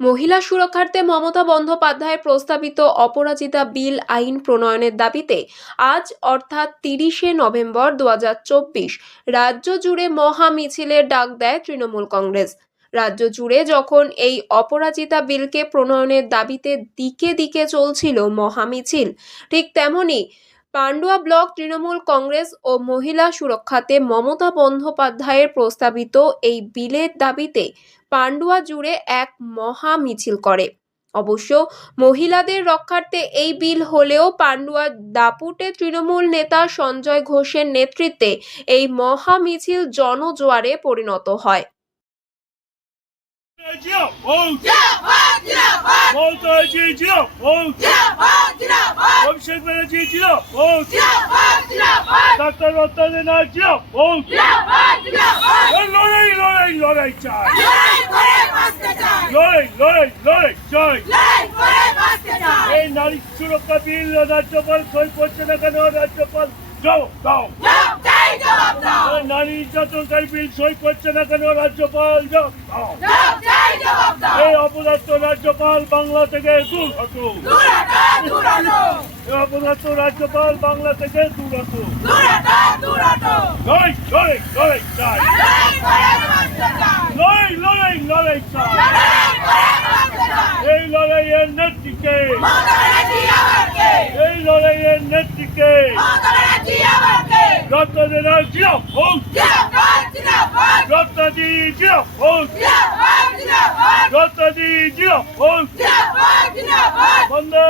মহিলা সুরক্ষার্থে মমতা বন্দ্যোপাধ্যায়ের প্রস্তাবিত অপরাজিতা বিল আইন প্রণয়নের দাবিতে আজ, অর্থাৎ তিরিশে নভেম্বর দু হাজার চব্বিশ, রাজ্য জুড়ে মহা মিছিলের ডাক দেয় তৃণমূল কংগ্রেস। রাজ্য জুড়ে যখন এই অপরাজিতা বিলকে প্রণয়নের দাবিতে দিকে দিকে চলছিল মহামিছিল ঠিক তেমনি পান্ডুয়া ব্লক তৃণমূল কংগ্রেস ও মহিলা সুরক্ষাতে মমতা বন্দ্যোপাধ্যায়ের প্রস্তাবিত এই বিলের দাবিতে পান্ডুয়া জুড়ে এক মহা মিছিল করে অবশ্য মহিলাদের রক্ষার্থে এই বিল হলেও পান্ডুয়া দাপুটে তৃণমূল নেতা সঞ্জয় ঘোষের নেতৃত্বে এই মহা মিছিল জনজোয়ারে পরিণত হয় জিও ভোট ডাক্তার রত্নাদের না এই লড়াই লড়াই লড়াই চাই। লড়াই লড়াই লড়াই চাই। এই নারী সুরক্ষা বিল রাজ্যপাল সই করছে না কেন? রাজ্যপাল যাও দাও এই নারী নির্যাতনকারী বিল সই করছে না কেন? রাজ্যপাল যাও দাও এই অপদার্থ রাজ্যপাল বাংলা থেকে দূর হটো এই অপদার্থ রাজ্যপাল বাংলা থেকে দূর হটো লড়াই লড়াই লড়াই চাই। লড়াই লড়াই লড়াই চাই। এই লড়াইয়ের নেত্রীকে এই লড়াইয়ের নেত্রীকে রত্নদেনা জিও ভোট রত্নাদি জিও ভোট রত্নাদি জিও ভোট বন্দে